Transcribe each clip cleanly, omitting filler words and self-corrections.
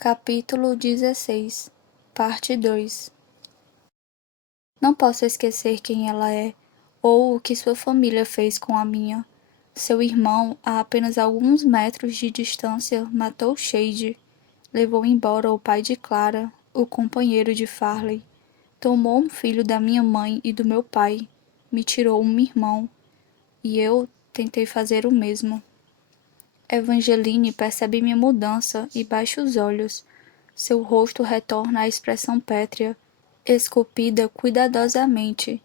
Capítulo 16, Parte 2. Não posso esquecer quem ela é, ou o que sua família fez com a minha. Seu irmão, a apenas alguns metros de distância, matou Shade. Levou embora o pai de Clara, o companheiro de Farley. Tomou um filho da minha mãe e do meu pai. Me tirou um irmão. E eu tentei fazer o mesmo. Evangeline percebe minha mudança e baixa os olhos. Seu rosto retorna à expressão pétrea, esculpida cuidadosamente.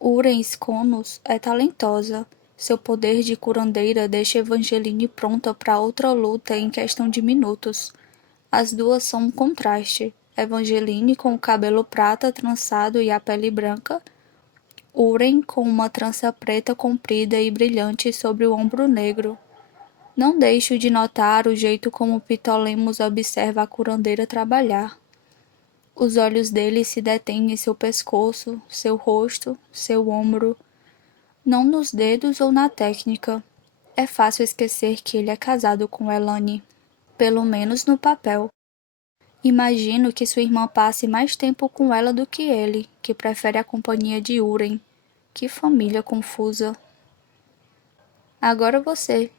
Uren Sconus é talentosa. Seu poder de curandeira deixa Evangeline pronta para outra luta em questão de minutos. As duas são um contraste. Evangeline com o cabelo prata trançado e a pele branca. Uren com uma trança preta comprida e brilhante sobre o ombro negro. Não deixo de notar o jeito como Ptolemos observa a curandeira trabalhar. Os olhos dele se detêm em seu pescoço, seu rosto, seu ombro. Não nos dedos ou na técnica. É fácil esquecer que ele é casado com Elane. Pelo menos no papel. Imagino que sua irmã passe mais tempo com ela do que ele, que prefere a companhia de Uren. Que família confusa. Agora você.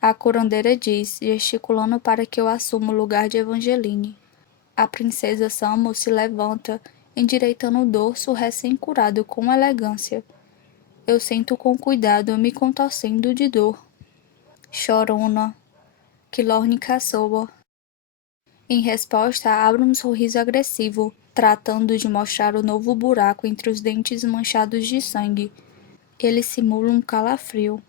A curandeira diz, gesticulando para que eu assuma o lugar de Evangeline. A princesa Samo se levanta, endireitando o dorso recém-curado com elegância. Eu sento com cuidado, me contorcendo de dor. Chorona. Kilorn caçoa. Em resposta, abro um sorriso agressivo, tratando de mostrar o novo buraco entre os dentes manchados de sangue. Ele simula um calafrio.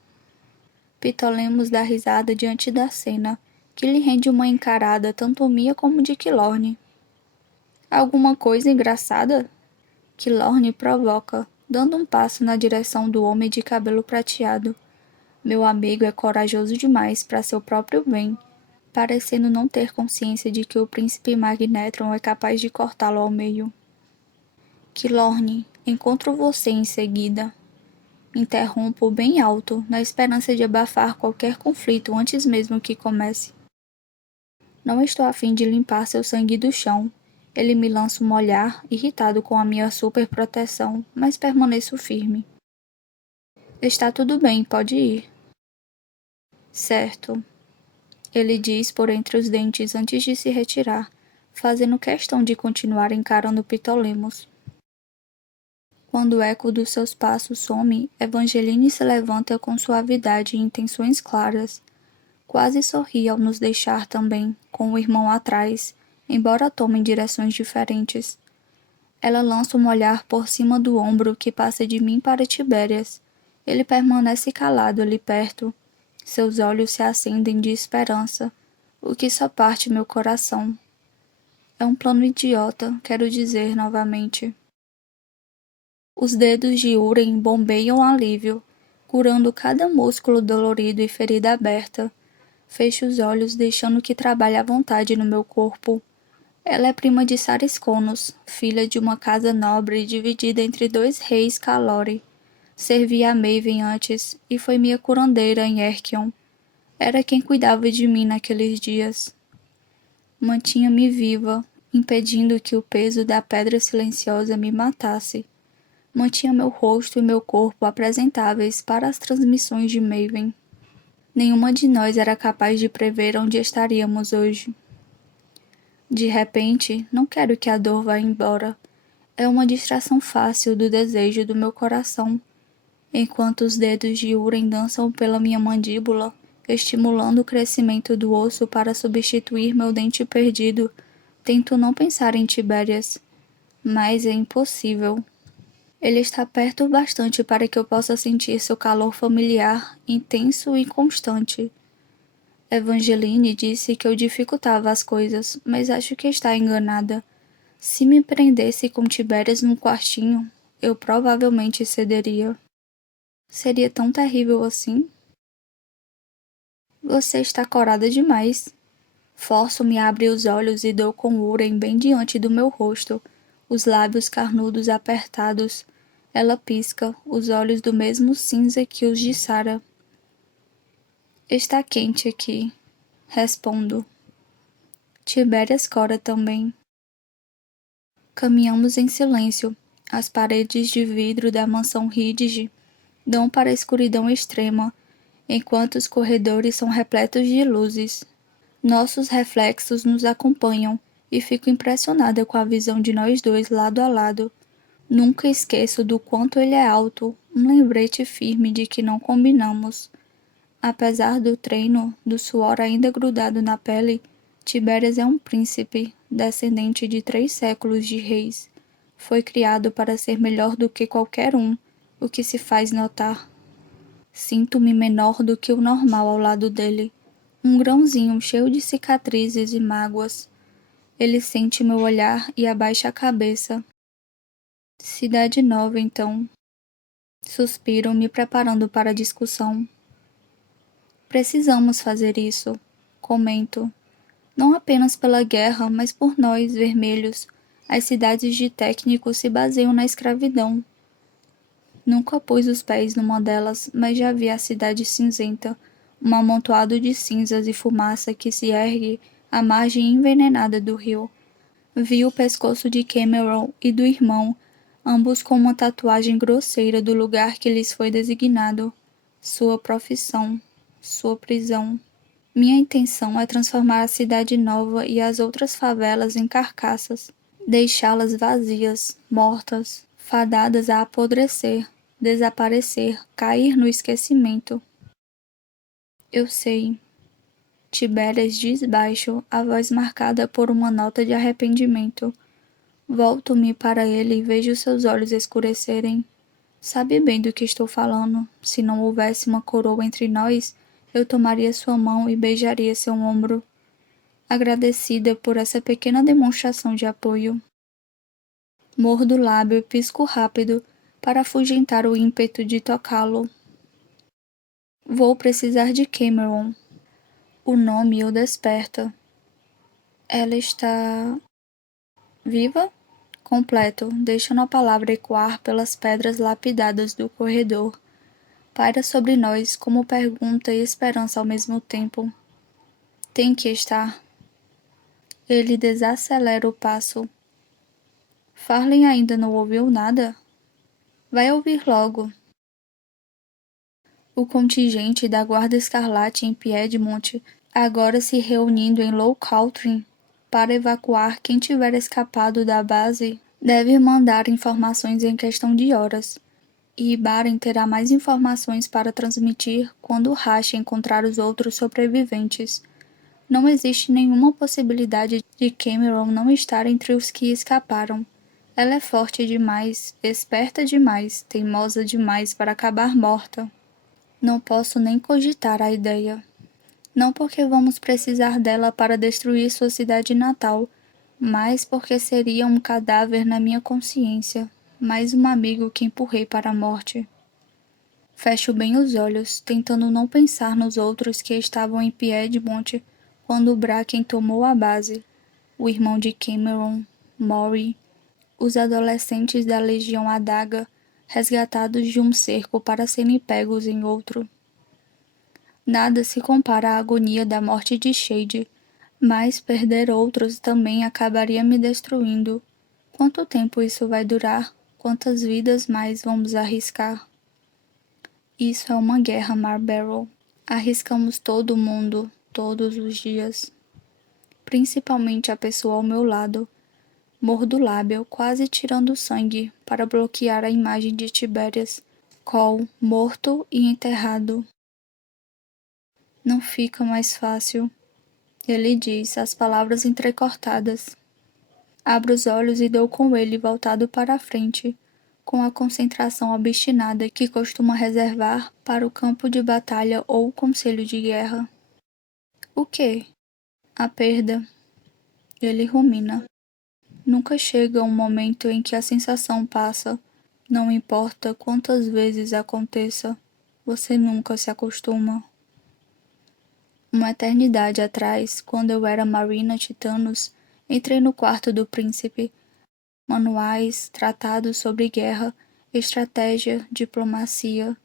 Ptolemos dá risada diante da cena, que lhe rende uma encarada tanto minha como de Kilorn. Alguma coisa engraçada? Kilorn provoca, dando um passo na direção do homem de cabelo prateado. Meu amigo é corajoso demais para seu próprio bem, parecendo não ter consciência de que o príncipe Magnetron é capaz de cortá-lo ao meio. Kilorn, encontro você em seguida. Interrompo bem alto, na esperança de abafar qualquer conflito antes mesmo que comece. Não estou a fim de limpar seu sangue do chão. Ele me lança um olhar, irritado com a minha superproteção, mas permaneço firme. Está tudo bem, pode ir. Certo. Ele diz por entre os dentes antes de se retirar, fazendo questão de continuar encarando Ptolemos. Quando o eco dos seus passos some, Evangeline se levanta com suavidade e intenções claras. Quase sorri ao nos deixar também, com o irmão atrás, embora tomem direções diferentes. Ela lança um olhar por cima do ombro que passa de mim para Tibérias. Ele permanece calado ali perto. Seus olhos se acendem de esperança, o que só parte meu coração. É um plano idiota, quero dizer novamente. Os dedos de Uren bombeiam alívio, curando cada músculo dolorido e ferida aberta. Fecho os olhos, deixando que trabalhe à vontade no meu corpo. Ela é prima de Sarisconos, filha de uma casa nobre dividida entre 2 reis Calore. Servia a Maven antes e foi minha curandeira em Erkion. Era quem cuidava de mim naqueles dias. Mantinha-me viva, impedindo que o peso da pedra silenciosa me matasse. Mantinha meu rosto e meu corpo apresentáveis para as transmissões de Maven. Nenhuma de nós era capaz de prever onde estaríamos hoje. De repente, não quero que a dor vá embora. É uma distração fácil do desejo do meu coração. Enquanto os dedos de Uren dançam pela minha mandíbula, estimulando o crescimento do osso para substituir meu dente perdido, tento não pensar em Tibérias. Mas é impossível. Ele está perto o bastante para que eu possa sentir seu calor familiar, intenso e constante. Evangeline disse que eu dificultava as coisas, mas acho que está enganada. Se me prendesse com Tibérias num quartinho, eu provavelmente cederia. Seria tão terrível assim? Você está corada demais. Forço-me a abrir os olhos e dou com Uren bem diante do meu rosto, os lábios carnudos apertados. Ela pisca, os olhos do mesmo cinza que os de Sara. Está quente aqui, respondo. Tiberias Cora também. Caminhamos em silêncio. As paredes de vidro da mansão Ridge dão para a escuridão extrema, enquanto os corredores são repletos de luzes. Nossos reflexos nos acompanham e fico impressionada com a visão de nós dois lado a lado. Nunca esqueço do quanto ele é alto, um lembrete firme de que não combinamos. Apesar do treino, do suor ainda grudado na pele, Tiberias é um príncipe, descendente de 3 séculos de reis. Foi criado para ser melhor do que qualquer um, o que se faz notar. Sinto-me menor do que o normal ao lado dele, um grãozinho cheio de cicatrizes e mágoas. Ele sente meu olhar e abaixa a cabeça. Cidade nova, então. Suspiro, me preparando para a discussão. Precisamos fazer isso, comento. Não apenas pela guerra, mas por nós, vermelhos. As cidades de técnicos se baseiam na escravidão. Nunca pus os pés numa delas, mas já vi a cidade cinzenta, um amontoado de cinzas e fumaça que se ergue à margem envenenada do rio. Vi o pescoço de Cameron e do irmão, ambos com uma tatuagem grosseira do lugar que lhes foi designado. Sua profissão, sua prisão. Minha intenção é transformar a cidade nova e as outras favelas em carcaças, deixá-las vazias, mortas, fadadas a apodrecer, desaparecer, cair no esquecimento. Eu sei. Tiberias diz baixo, a voz marcada por uma nota de arrependimento. Volto-me para ele e vejo seus olhos escurecerem. Sabe bem do que estou falando. Se não houvesse uma coroa entre nós, eu tomaria sua mão e beijaria seu ombro, agradecida por essa pequena demonstração de apoio. Mordo o lábio e pisco rápido para afugentar o ímpeto de tocá-lo. Vou precisar de Cameron. O nome o desperta. Ela está viva? Completo, deixando a palavra ecoar pelas pedras lapidadas do corredor. Paira sobre nós como pergunta e esperança ao mesmo tempo. Tem que estar. Ele desacelera o passo. Farley ainda não ouviu nada? Vai ouvir logo. O contingente da Guarda Escarlate em Piedmont, agora se reunindo em Low Country para evacuar quem tiver escapado da base, deve mandar informações em questão de horas. E Baren terá mais informações para transmitir quando Racha encontrar os outros sobreviventes. Não existe nenhuma possibilidade de Cameron não estar entre os que escaparam. Ela é forte demais, esperta demais, teimosa demais para acabar morta. Não posso nem cogitar a ideia. Não porque vamos precisar dela para destruir sua cidade natal, mas porque seria um cadáver na minha consciência, mais um amigo que empurrei para a morte. Fecho bem os olhos, tentando não pensar nos outros que estavam em Piedmont quando Bracken tomou a base. O irmão de Cameron, Maury, os adolescentes da Legião Adaga, resgatados de um cerco para serem pegos em outro. Nada se compara à agonia da morte de Shade, mas perder outros também acabaria me destruindo. Quanto tempo isso vai durar? Quantas vidas mais vamos arriscar? Isso é uma guerra, Marlborough. Arriscamos todo mundo, todos os dias. Principalmente a pessoa ao meu lado. Mordo o lábio, quase tirando sangue, para bloquear a imagem de Tiberias. Cole, morto e enterrado. Não fica mais fácil. Ele diz, as palavras entrecortadas. Abro os olhos e dou com ele voltado para a frente, com a concentração obstinada que costuma reservar para o campo de batalha ou o conselho de guerra. O quê? A perda. Ele rumina. Nunca chega um momento em que a sensação passa. Não importa quantas vezes aconteça, você nunca se acostuma. Uma eternidade atrás, quando eu era Marina Titanos, entrei no quarto do príncipe. Manuais, tratados sobre guerra, estratégia, diplomacia,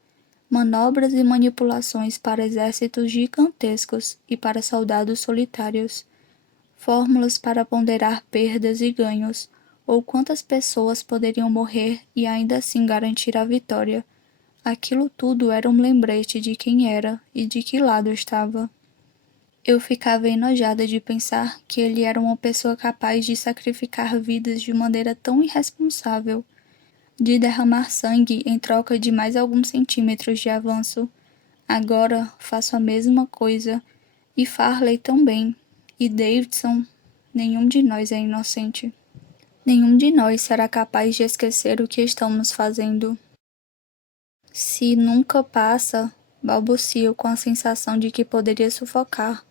manobras e manipulações para exércitos gigantescos e para soldados solitários. Fórmulas para ponderar perdas e ganhos, ou quantas pessoas poderiam morrer e ainda assim garantir a vitória. Aquilo tudo era um lembrete de quem era e de que lado estava. Eu ficava enojada de pensar que ele era uma pessoa capaz de sacrificar vidas de maneira tão irresponsável, de derramar sangue em troca de mais alguns centímetros de avanço. Agora faço a mesma coisa, e Farley também, e Davidson. Nenhum de nós é inocente. Nenhum de nós será capaz de esquecer o que estamos fazendo. Se nunca passa, balbucio com a sensação de que poderia sufocar.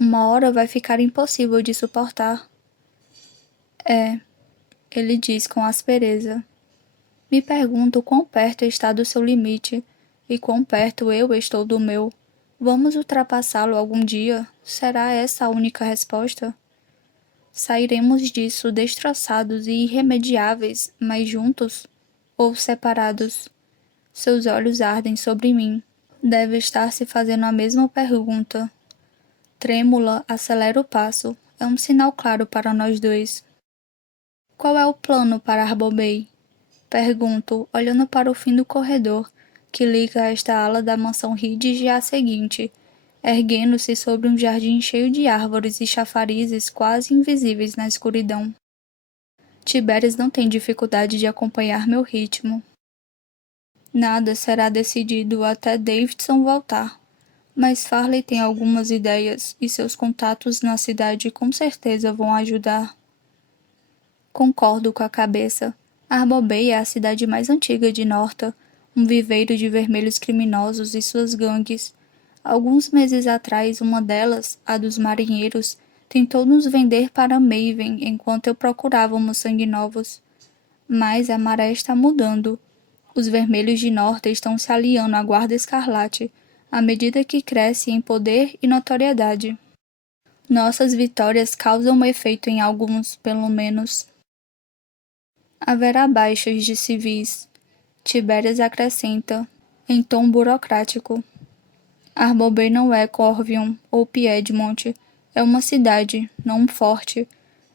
Uma hora vai ficar impossível de suportar. É, ele diz com aspereza. Me pergunto quão perto está do seu limite e quão perto eu estou do meu. Vamos ultrapassá-lo algum dia? Será essa a única resposta? Sairemos disso destroçados e irremediáveis, mas juntos ou separados? Seus olhos ardem sobre mim. Deve estar se fazendo a mesma pergunta. Trêmula, acelera o passo. É um sinal claro para nós dois. Qual é o plano para Arbor Bay? Pergunto, olhando para o fim do corredor, que liga esta ala da mansão Ridge à seguinte, erguendo-se sobre um jardim cheio de árvores e chafarizes quase invisíveis na escuridão. Tibérias não tem dificuldade de acompanhar meu ritmo. Nada será decidido até Davidson voltar, mas Farley tem algumas ideias e seus contatos na cidade com certeza vão ajudar. Concordo com a cabeça. Arbor Bay é a cidade mais antiga de Norta, um viveiro de vermelhos criminosos e suas gangues. Alguns meses atrás, uma delas, a dos marinheiros, tentou nos vender para Maven enquanto eu procurávamos sanguinovos. Mas a maré está mudando. Os vermelhos de Norte estão se aliando à Guarda Escarlate, à medida que cresce em poder e notoriedade. Nossas vitórias causam um efeito em alguns, pelo menos. Haverá baixas de civis. Tibérias acrescenta, em tom burocrático. Arbor Bay não é Corvion ou Piedmont. É uma cidade, não um forte.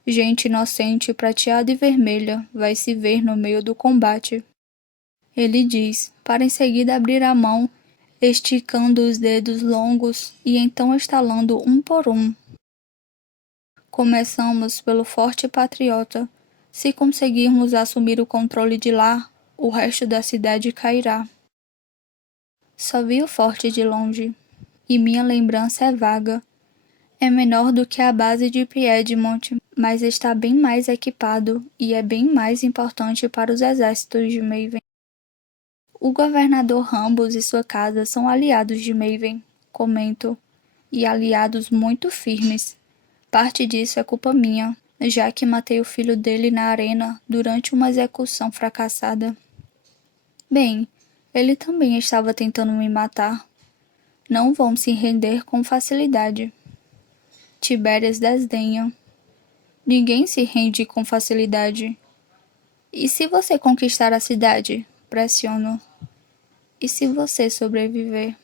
Gente inocente, prateada e vermelha, vai se ver no meio do combate. Ele diz, para em seguida abrir a mão, esticando os dedos longos e então estalando um por um. Começamos pelo Forte Patriota. Se conseguirmos assumir o controle de lá, o resto da cidade cairá. Só vi o forte de longe, e minha lembrança é vaga. É menor do que a base de Piedmont, mas está bem mais equipado e é bem mais importante para os exércitos de Maven. O governador Rambus e sua casa são aliados de Maven, comento, e aliados muito firmes. Parte disso é culpa minha, já que matei o filho dele na arena durante uma execução fracassada. Bem, ele também estava tentando me matar. Não vão se render com facilidade. Tibérias desdenha. Ninguém se rende com facilidade. E se você conquistar a cidade? Pressiono. E se você sobreviver?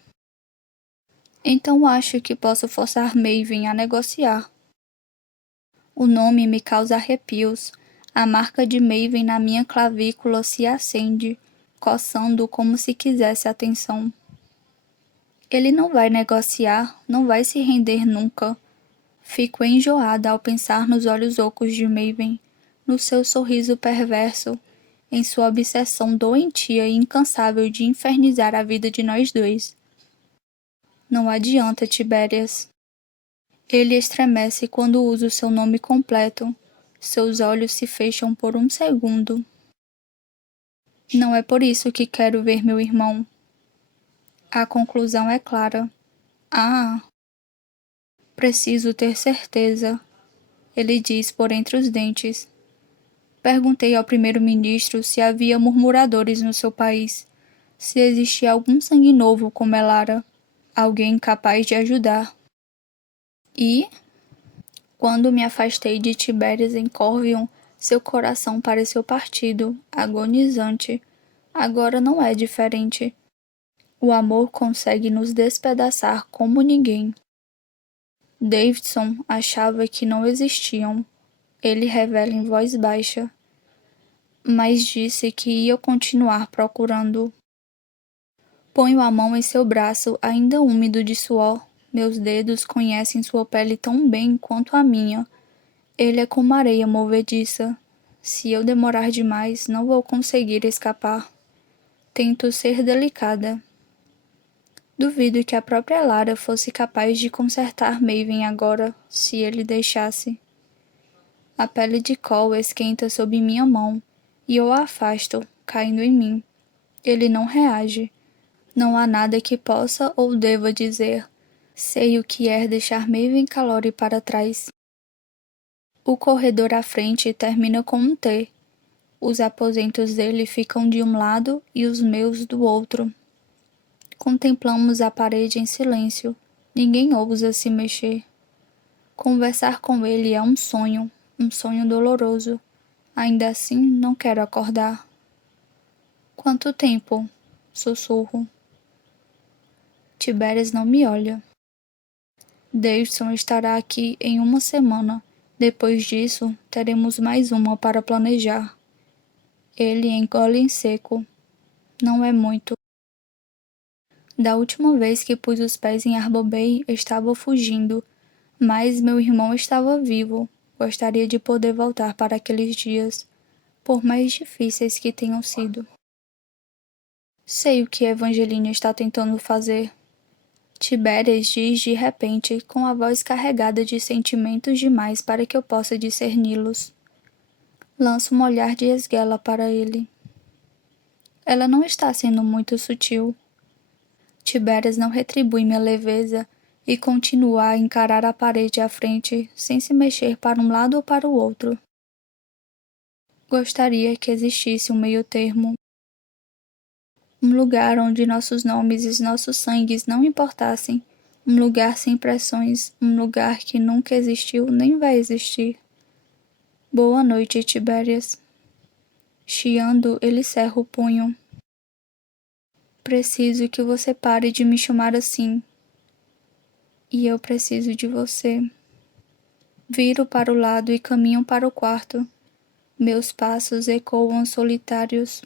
Então acho que posso forçar Maven a negociar. O nome me causa arrepios. A marca de Maven na minha clavícula se acende, coçando como se quisesse atenção. Ele não vai negociar, não vai se render nunca. Fico enjoada ao pensar nos olhos ocos de Maven, no seu sorriso perverso, em sua obsessão doentia e incansável de infernizar a vida de nós dois. Não adianta, Tibérias. Ele estremece quando uso seu nome completo. Seus olhos se fecham por um segundo. Não é por isso que quero ver meu irmão. A conclusão é clara. Ah, preciso ter certeza, ele diz por entre os dentes. Perguntei ao primeiro-ministro se havia murmuradores no seu país, se existia algum sangue novo como Elara, alguém capaz de ajudar. E, quando me afastei de Tibérias em Corvion, seu coração pareceu partido, agonizante. Agora não é diferente. O amor consegue nos despedaçar como ninguém. Davidson achava que não existiam. Ele revela em voz baixa, mas disse que ia continuar procurando. Ponho a mão em seu braço, ainda úmido de suor. Meus dedos conhecem sua pele tão bem quanto a minha. Ele é como areia movediça. Se eu demorar demais, não vou conseguir escapar. Tento ser delicada. Duvido que a própria Lara fosse capaz de consertar Maven agora, se ele deixasse. A pele de Cole esquenta sob minha mão, e eu a afasto, caindo em mim. Ele não reage. Não há nada que possa ou deva dizer. Sei o que é deixar Maven Calore para trás. O corredor à frente termina com um T. Os aposentos dele ficam de um lado e os meus do outro. Contemplamos a parede em silêncio. Ninguém ousa se mexer. Conversar com ele é um sonho doloroso. Ainda assim, não quero acordar. Quanto tempo? Sussurro. Tibério não me olha. Davidson estará aqui em uma semana. Depois disso, teremos mais uma para planejar. Ele engole em seco. Não é muito. Da última vez que pus os pés em Arbor Bay, estava fugindo, mas meu irmão estava vivo. Gostaria de poder voltar para aqueles dias, por mais difíceis que tenham sido. Sei o que Evangeline está tentando fazer. Tibérias diz de repente, com a voz carregada de sentimentos demais para que eu possa discerni-los. Lanço um olhar de esguela para ele. Ela não está sendo muito sutil. Tibérias não retribui minha leveza e continua a encarar a parede à frente, sem se mexer para um lado ou para o outro. Gostaria que existisse um meio-termo. Um lugar onde nossos nomes e nossos sangues não importassem. Um lugar sem pressões, um lugar que nunca existiu nem vai existir. Boa noite, Tibérias. Chiando, ele cerra o punho. Preciso que você pare de me chamar assim. E eu preciso de você. Viro para o lado e caminho para o quarto. Meus passos ecoam solitários.